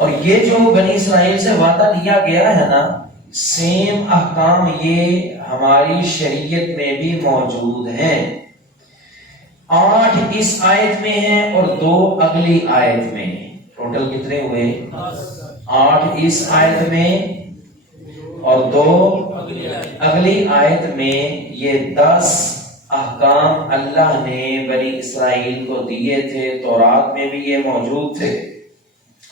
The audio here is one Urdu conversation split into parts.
اور یہ جو بنی اسرائیل سے وعدہ لیا گیا ہے نا، سیم احکام یہ ہماری شریعت میں بھی موجود ہیں۔ 8 اس آیت میں ہیں اور 2 اگلی آیت میں۔ ٹوٹل کتنے ہوئے؟ 8 اس آیت میں اور 2 اگلی آیت میں۔ یہ 10 احکام اللہ نے بنی اسرائیل کو دیے تھے، تورات میں بھی یہ موجود تھے،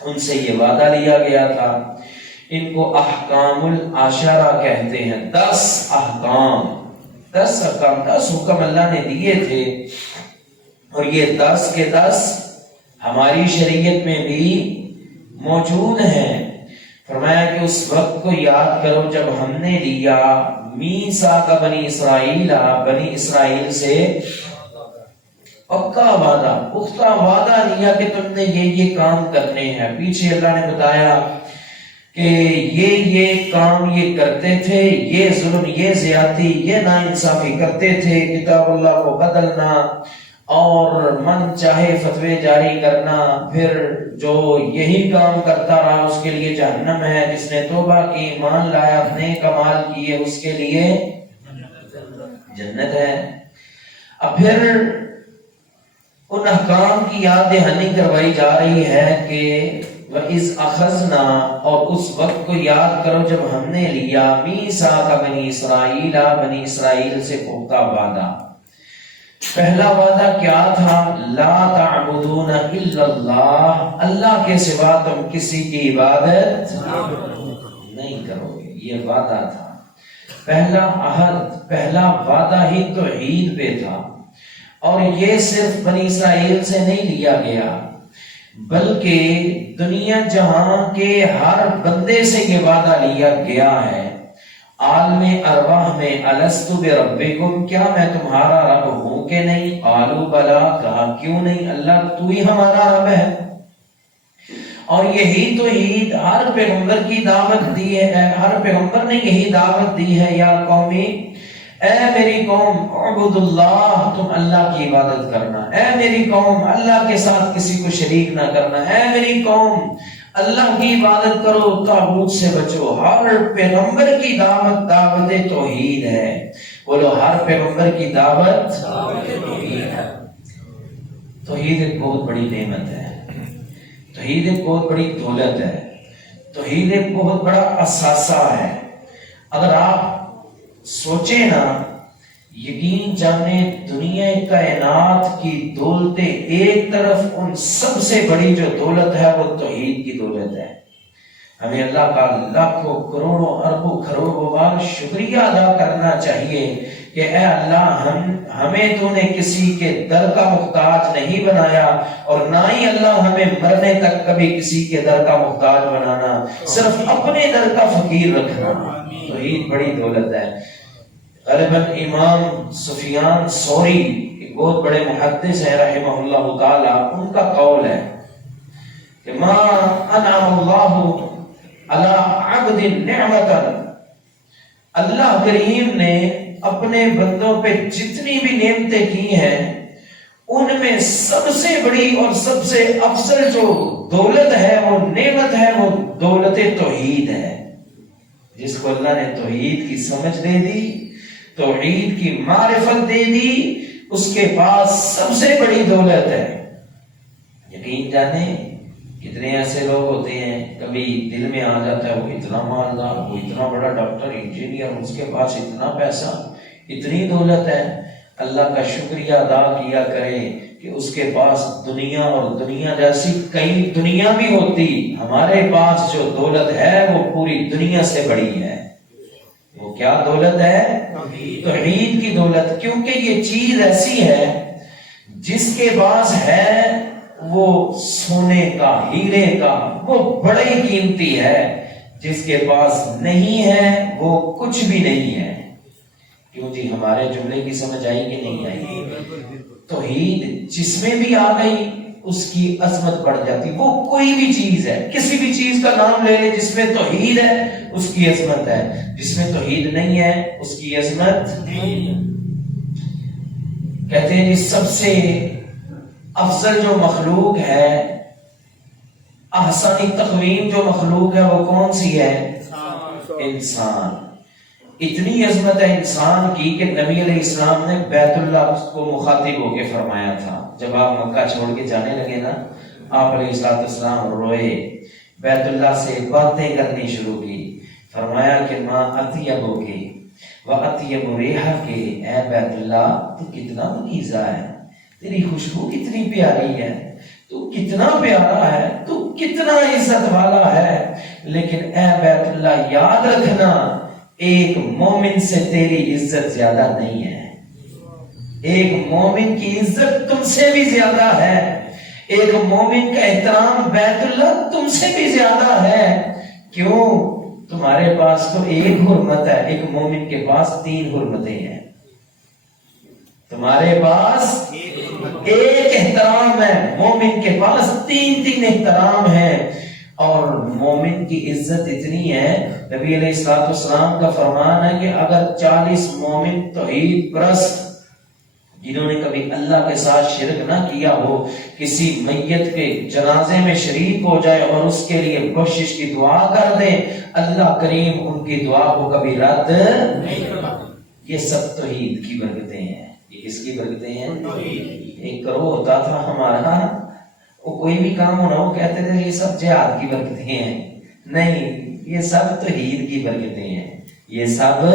ان سے یہ وعدہ لیا گیا تھا۔ ان کو احکام العشرہ کہتے ہیں۔ 10 احکام، 10 احکام، 10 حکم اللہ نے دیے تھے، اور یہ 10 کے 10 ہماری شریعت میں بھی موجود ہیں۔ فرمایا کہ اس وقت کو یاد کرو جب ہم نے لیا میثاق بنی اسرائیل، بنی اسرائیل سے پکا وعدہ، پختہ وعدہ لیا کہ تم نے یہ کام کرنے ہیں۔ پیچھے اللہ نے بتایا کہ یہ کام یہ کرتے تھے، یہ ظلم، یہ زیادتی، یہ ناانصافی کرتے تھے، کتاب اللہ کو بدلنا اور من چاہے فتوے جاری کرنا، پھر جو یہی کام کرتا رہا اس کے لیے جہنم ہے، جس نے توبہ کی، ایمان لایا، نیک اعمال کیے، اس کے لیے جنت ہے۔ اب پھر ان احکام کی یاد دہانی کروائی جا رہی ہے کہ وَإِذْ أَخَذْنَا، اور اس وقت کو یاد کرو جب ہم نے لیا میثاق بنی اسرائیل، بنی اسرائیل سے پختہ وعدہ۔ پہلا وعدہ کیا تھا؟ لا تعبدون الا اللہ، اللہ کے سوا تم کسی کی عبادت نہیں کرو گے، یہ وعدہ تھا۔ پہلا عہد، پہلا وعدہ ہی توحید پہ تھا، اور یہ صرف بنی اسرائیل سے نہیں لیا گیا بلکہ دنیا جہاں کے ہر بندے سے یہ وعدہ لیا گیا ہے۔ عالم ارواح میں الستو بربکم، کیا میں تمہارا رب ہوں کہ نہیں؟ قالوا بلا، کہا کیوں نہیں اللہ تو ہی ہمارا رب ہے۔ اور یہی توحید ہر پیغمبر کی دعوت دی ہے، ہر پیغمبر نے یہی دعوت دی ہے، یا قومی، اے میری قوم اعبد اللہ، تم اللہ کی عبادت کرنا، اے میری قوم اللہ کے ساتھ کسی کو شریک نہ کرنا، اے میری قوم اللہ کی عبادت کرو، طاغوت سے بچو۔ ہر پیغمبر کی دعوت دعوت توحید ہے۔ بولو، ہر پیغمبر کی دعوت توحید ہے۔ توحید ایک بہت بڑی نعمت ہے، توحید ایک بہت بڑی دولت ہے، توحید ایک بہت بڑا اثاثہ ہے۔ اگر آپ سوچیں نا، یقین جانے دنیا کائنات کی دولتیں ایک طرف، ان سب سے بڑی جو دولت ہے وہ توحید کی دولت ہے۔ ہمیں اللہ کا لاکھوں کروڑوں اربوں کروڑوں بار شکریہ ادا کرنا چاہیے کہ اے اللہ، ہمیں تو نے کسی کے در کا محتاج نہیں بنایا، اور نہ ہی اللہ ہمیں مرنے تک کبھی کسی کے در کا محتاج بنانا، صرف اپنے در کا فقیر رکھنا۔ توحید بڑی دولت ہے۔ غالباً امام سفیان ثوری ایک بہت بڑے محدث ہیں رحمہ اللہ تعالی، ان کا قول ہے کہ ما انعم اللہ علی عبد نعمتا، اللہ کریم نے اپنے بندوں پہ جتنی بھی نعمتیں کی ہیں ان میں سب سے بڑی اور سب سے افضل جو دولت ہے، وہ نعمت ہے، وہ دولت توحید ہے۔ جس کو اللہ نے توحید کی سمجھ دے دی، توحید کی معرفت دے دی، اس کے پاس سب سے بڑی دولت ہے۔ یقین جانے کتنے ایسے لوگ ہوتے ہیں، کبھی دل میں آ جاتا ہے وہ اتنا مالدار، وہ اتنا بڑا ڈاکٹر، انجینئر، اس کے پاس اتنا پیسہ، اتنی دولت ہے۔ اللہ کا شکریہ ادا کیا کرے کہ اس کے پاس دنیا اور دنیا جیسی کئی دنیا بھی ہوتی، ہمارے پاس جو دولت ہے وہ پوری دنیا سے بڑی ہے۔ وہ کیا دولت ہے؟ توحید کی دولت۔ کیونکہ یہ چیز ایسی ہے جس کے پاس ہے وہ سونے کا، ہیرے کا، وہ بڑی قیمتی ہے، جس کے پاس نہیں ہے وہ کچھ بھی نہیں ہے۔ کیوں جی، ہمارے جملے کی سمجھ آئی کہ نہیں آئی؟ توحید جس میں بھی آ گئی اس کی عظمت بڑھ جاتی۔ وہ کوئی بھی چیز ہے، کسی بھی چیز کا نام لے لے، جس میں توحید ہے اس کی عظمت ہے، جس میں توحید نہیں ہے اس کی عظمت نہیں۔ کہتے ہیں جی سب سے افضل جو مخلوق ہے احسانی تقویم جو مخلوق ہے وہ کون سی ہے؟ انسان۔ اتنی عظمت ہے انسان کی کہ نبی علیہ السلام نے بیت اللہ کو مخاطب ہو کے فرمایا تھا، جب آپ مکہ چھوڑ کے جانے لگے نا، آپ علیہ السلام روئے، بیت اللہ سے باتیں کرنی شروع کی، فرمایا کہ ماں اطیبو کے وَأَطْيَبُ رِيحَكَ کے، اے بیت اللہ تو کتنا مقیزہ ہے، تیری خوشبو کتنی پیاری ہے، تو کتنا پیارا ہے، تو کتنا عزت والا ہے، لیکن اے بیت اللہ یاد رکھنا ایک مومن سے تیری عزت زیادہ نہیں ہے، ایک مومن کی عزت تم سے بھی زیادہ ہے، ایک مومن کا احترام بیت اللہ تم سے بھی زیادہ ہے۔ کیوں؟ تمہارے پاس تو ایک حرمت ہے، ایک مومن کے پاس 3 حرمتیں ہیں، تمہارے پاس ایک احترام ہے، مومن کے پاس 3 احترام ہیں، اور مومن کی عزت اتنی ہے، نبی علیہ السلام کا فرمان ہے کہ اگر 40 مومن توحید پرست جنہوں نے کبھی اللہ کے ساتھ شرک نہ کیا ہو کسی میت کے جنازے میں شریک ہو جائے اور اس کے لیے بخشش کی دعا کر دیں، اللہ کریم ان کی دعا کو کبھی رد نہیں کرتا۔ یہ سب توحید کی برکتیں ہیں۔ یہ کس کی برکتیں ہیں؟ ایک کرو ہوتا تھا ہمارا، وہ کوئی بھی کام ہونا وہ کہتے تھے یہ سب جہاد کی برکتیں ہیں، نہیں، یہ سب توحید کی برکتیں ہیں، یہ سب۔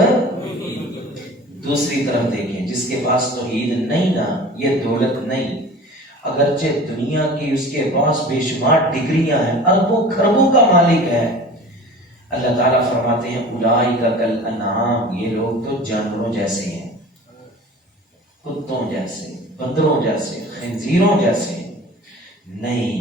دوسری طرف دیکھیں، جس کے پاس توحید نہیں نا، یہ دولت نہیں، اگرچہ دنیا کی اس کے پاس بے شمار ڈگریاں ہیں، اربوں خربوں کا مالک ہے، اللہ تعالیٰ فرماتے ہیں اولئک کالانعام، یہ لوگ تو جانوروں جیسے ہیں، کتوں جیسے، بندروں جیسے، خنزیروں جیسے، نہیں،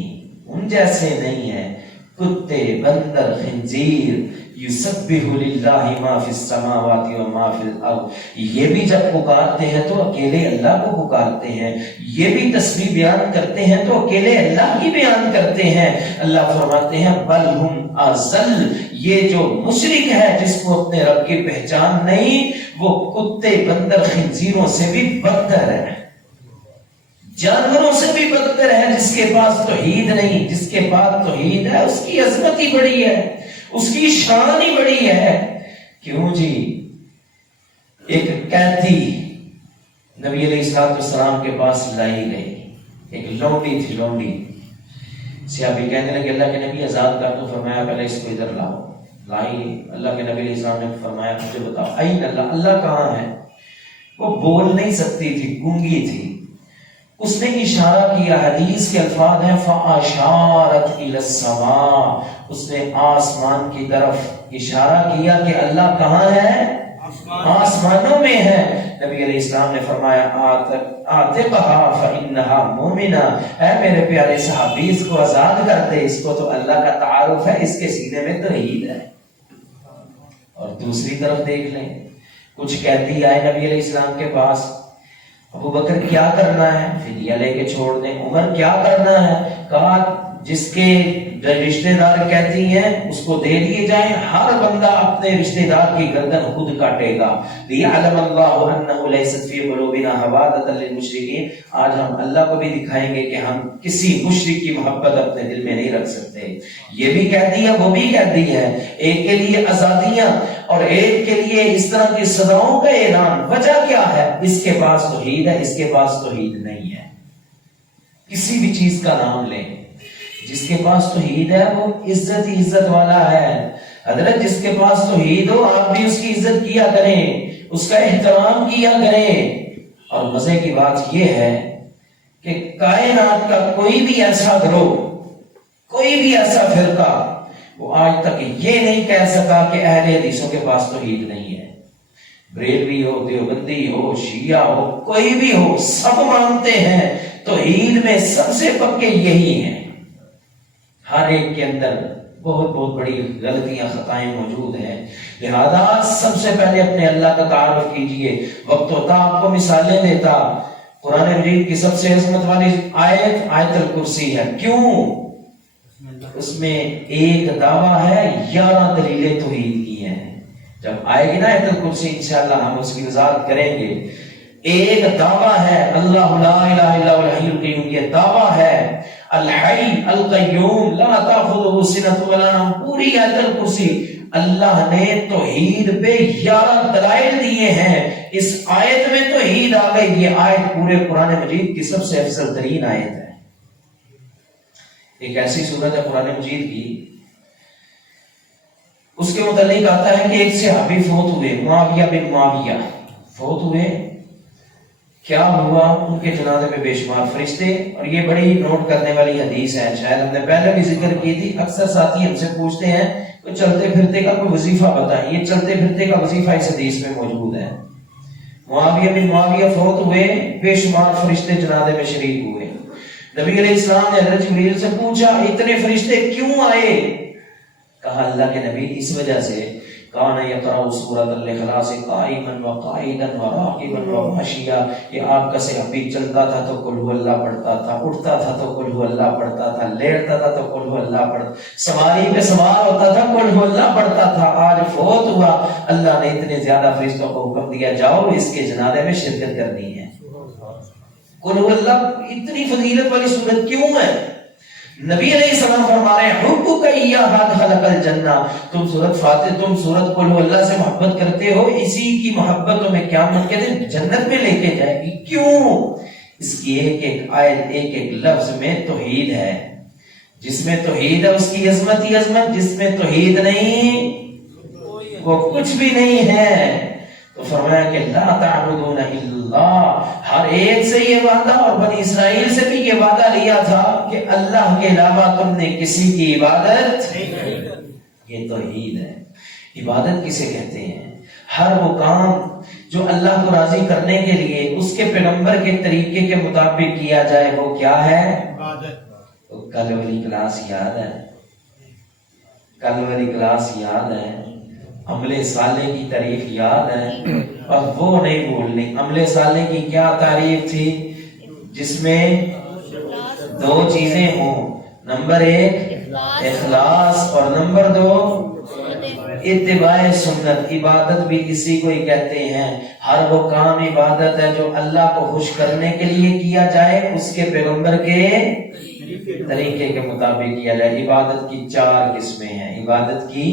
ان جیسے نہیں ہیں، کتے، بندر، خنزیر، یسبح للہ ما فی السماوات و ما فی الارض، یہ بھی جب پکارتے ہیں تو اکیلے اللہ کو پکارتے ہیں، یہ بھی تسبیح بیان کرتے ہیں تو اکیلے اللہ کی بیان کرتے ہیں۔ اللہ فرماتے ہیں بل ہم اضل، یہ جو مشرک ہے جس کو اپنے رب کی پہچان نہیں، وہ کتے، بندر، خنزیروں سے بھی بدتر ہے، جانوروں سے بھی بدتر ہے، جس کے پاس توحید نہیں۔ جس کے پاس توحید ہے اس کی عظمت ہی بڑی ہے، اس کی شان ہی بڑی ہے۔ کیوں جی؟ ایک قیدی نبی علیہ السلام کے پاس لائی گئی، ایک لونڈی تھی، لونڈی، صحابی کہنے لگے اللہ کے نبی آزاد کر دو، فرمایا پہلے اس کو ادھر لاؤ، لائی، اللہ کے نبی علیہ السلام نے فرمایا مجھے بتاؤ این اللہ، اللہ کہاں ہے؟ وہ بول نہیں سکتی تھی، گونگی تھی، اس نے اشارہ کیا، حدیث کے الفاظ ہیں فَأَشَارَتْ إِلَى السَّمَاءِ، اس نے آسمان کی طرف اشارہ کیا کہ اللہ کہاں ہے؟ آسمانوں میں ہے۔ نبی علیہ السلام نے فرمایا آتِقْهَا فَإِنَّهَا مُؤْمِنَةٌ، اے میرے پیارے صحابی اس کو آزاد کر دے، اس کو تو اللہ کا تعارف ہے، اس کے سینے میں توحید ہے۔ اور دوسری طرف دیکھ لیں، کچھ قیدی آئے نبی علیہ السلام کے پاس، ابو بکر کیا کرنا ہے؟ فدیہ لے کے چھوڑ دیں۔ عمر کیا کرنا ہے؟ کہا جس کے رشتہ دار کہتی ہیں اس کو دے دیے جائیں، ہر بندہ اپنے رشتہ دار کی گردن خود کاٹے گا۔ لِيَعْلَمَ اللَّهُ أَنَّهُ لَيْسَتْ فِي قُلُوبِنَا حَوَادَةٌ لِلْمُشْرِكِينَ، آج ہم اللہ کو بھی دکھائیں گے کہ ہم کسی مشرک کی محبت اپنے دل میں نہیں رکھ سکتے۔ یہ بھی کہہ دیا، وہ بھی کہہ دی ہے، ایک کے لیے آزادیاں اور ایک کے لیے اس طرح کی سزاؤں کا اعلان۔ وجہ کیا ہے؟ اس کے پاس توحید ہے، اس کے پاس توحید نہیں ہے۔ کسی بھی چیز کا نام لیں، جس کے پاس توحید ہے وہ عزت ہی عزت والا ہے۔ حضرت جس کے پاس توحید ہو آپ بھی اس کی عزت کیا کریں، اس کا احترام کیا کریں۔ اور مزے کی بات یہ ہے کہ کائنات کا کوئی بھی ایسا گروہ، کوئی بھی ایسا فرقہ، وہ آج تک یہ نہیں کہہ سکا کہ اہل حدیثوں کے پاس توحید نہیں ہے۔ بریلوی ہو، دیوبندی ہو، شیعہ ہو، کوئی بھی ہو، سب مانتے ہیں توحید میں سب سے پکے یہی ہیں۔ ہر ایک کے اندر بہت بہت بڑی غلطیاں، خطائیں موجود ہیں، لہذا سب سے پہلے اپنے اللہ کا تعارف کیجئے۔ وقت ہوتا آپ کو مثالیں دیتا، قرآن مجید کی سب سے عظمت والی آیت آیت الکرسی ہے۔ کیوں؟ اس میں ایک دعویٰ ہے، 11 دلیلیں توحید کی ہیں۔ جب آئے گی نا آیت الکرسی انشاءاللہ ہم اس کی وضاحت کریں گے۔ ایک دعویٰ ہے اللہ لا الہ الا هو الحی القیوم، یہ دعویٰ ہے۔ الحی القیوم لا تاخذہ سنۃ ولا نوم، پوری آیت الکرسی اللہ نے توحید پہ 11 دلائل دیے ہیں. اس آیت میں توحید آ گئی. یہ آیت پورے قرآن مجید کی سب سے افضل ترین آیت ہے. ایک ایسی صورت ہے قرآن مجید کی، اس کے متعلق آتا ہے کہ ایک صحابی فوت ہوئے، معاویہ بن معاویہ فوت ہوئے. کیا ہوا؟ ان کے جنازے میں بے شمار فرشتے، اور یہ بڑی نوٹ کرنے والی حدیث ہے، شاید ہم نے پہلے بھی ذکر کی تھی. اکثر ساتھی ہم سے پوچھتے ہیں کہ چلتے پھرتے کا کوئی وظیفہ بتائیں. یہ چلتے پھرتے کا وظیفہ اس حدیث میں موجود ہے. معاویہ بن معاویہ فوت ہوئے، بے شمار فرشتے جنازے میں شریک ہوئے. نبی علیہ السلام نے حضرت جبریل سے پوچھا اتنے فرشتے کیوں آئے؟ کہا اللہ کے نبی اس وجہ سے کان یقرأ سورۃ الاخلاص قائما وقاعدا وراقبا وماشیا، یہ آپ کا صحابی چلتا تھا تو قل هو اللہ پڑھتا تھا، اٹھتا تھا تو قل هو اللہ پڑھتا تھا، لیٹتا تھا تو قل هو اللہ پڑھتا، سواری پہ سوار ہوتا تھا قل هو اللہ پڑھتا تھا. آج فوت ہوا، اللہ نے اتنے زیادہ فرشتوں کو حکم دیا جاؤ اس کے جنازے میں شرکت کرنی ہے. قل هو اللہ اتنی فضیلت والی صورت کیوں ہے؟ نبی علیہ السلام فرما رہے ہیں حبک ایہا خلق الجنہ، تم سورۃ فاتح، تم سورۃ قل هو اللہ سے محبت کرتے ہو، اسی کی محبت تمہیں قیامت کے دن جنت میں لے کے جائے گی. کیوں؟ اس کی ایک ایک آیت، ایک ایک لفظ میں توحید ہے. جس میں توحید ہے اس کی عظمت ہی عظمت، جس میں توحید نہیں وہ کچھ بھی نہیں ہے. تو فرمایا کہ لا تعبدون الا اللہ، ہر ایک سے یہ وعدہ، اور بنی اسرائیل سے بھی یہ وعدہ لیا تھا کہ اللہ کے علاوہ تم نے کسی کی عبادت نہیں کرنی. یہ توحید ہے. عبادت کسے کہتے ہیں؟ ہر وہ کام جو اللہ کو راضی کرنے کے لیے اس کے پیغمبر کے طریقے کے مطابق کیا جائے وہ کیا ہے؟ عبادت. کل والی کلاس یاد ہے؟ کل والی کلاس یاد ہے؟ عمل صالح کی تعریف یاد ہے؟ اور وہ نہیں بھولنی. عمل صالح کی کیا تعریف تھی؟ جس میں 2 چیزیں ہوں، نمبر 1 اخلاص، اور نمبر 2 اتباع سنت. عبادت بھی اسی کو ہی کہتے ہیں. ہر وہ کام عبادت ہے جو اللہ کو خوش کرنے کے لیے کیا جائے، اس کے پیغمبر کے طریقے کے مطابق کیا جائے. عبادت کی 4 قسمیں ہیں. عبادت کی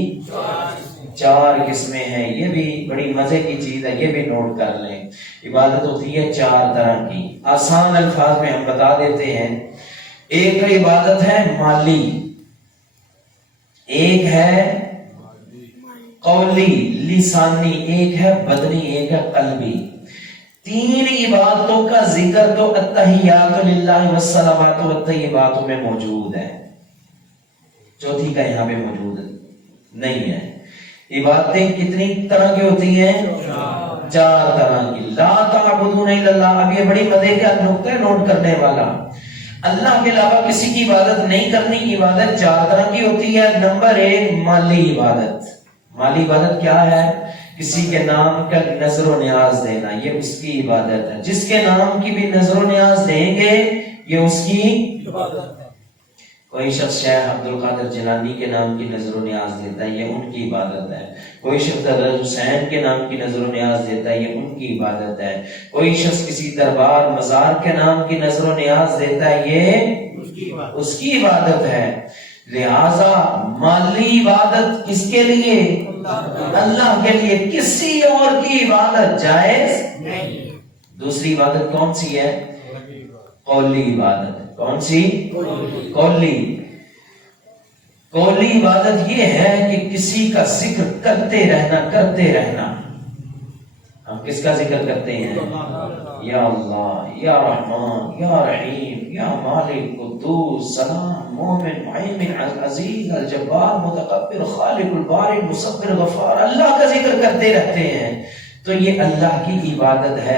4 قسمیں ہیں. یہ بھی بڑی مزے کی چیز ہے، یہ بھی نوٹ کر لیں. عبادت ہوتی ہے 4 طرح کی. آسان الفاظ میں ہم بتا دیتے ہیں. ایک عبادت ہے مالی، ایک ہے قولی لسانی، ایک ہے بدنی، ایک ہے قلبی. 3 عبادتوں کا ذکر تو التحیات للہ والصلوات والطیبات میں موجود ہے. چوتھی کا یہاں پہ موجود نہیں ہے. عبادتیں کتنی طرح کی ہوتی ہیں؟ 4 طرح کی. لا تعبدون الا اللہ. اب یہ بڑی مزے کا نقطہ ہے نوٹ کرنے والا. اللہ کے علاوہ کسی کی عبادت نہیں کرنی. عبادت 4 طرح کی ہوتی ہے. نمبر 1 مالی عبادت. مالی عبادت کیا ہے؟ کسی کے نام کا نظر و نیاز دینا، یہ اس کی عبادت ہے. جس کے نام کی بھی نظر و نیاز دیں گے یہ اس کی عبادت ہے. کوئی شخص شیخ عبد القادر جیلانی کے نام کی نظر و نیاز دیتا ہے، یہ ان کی عبادت ہے. کوئی شخص حضرت حسین کے نام کی نظر و نیاز دیتا ہے، یہ ان کی عبادت ہے. کوئی شخص کسی دربار مزار کے نام کی نظر و نیاز دیتا ہے، یہ اس کی عبادت ہے. لہذا مالی عبادت کس کے لیے؟ اللہ کے لیے. کسی اور کی عبادت جائز نہیں. دوسری عبادت کون سی ہے؟ قولی عبادت. کون سی؟ قولی. قولی عبادت یہ ہے کہ کسی کا ذکر کرتے رہنا. ہم کس کا ذکر کرتے ہیں؟ یا اللہ، یا رحمان، یا رحیم، یا مالک، قدوس، سلام، مومن، مہیمن، عزیز، الجبار، متکبر، خالق، البارئ، مصور، غفار. اللہ کا ذکر کرتے رہتے ہیں تو یہ اللہ کی عبادت ہے.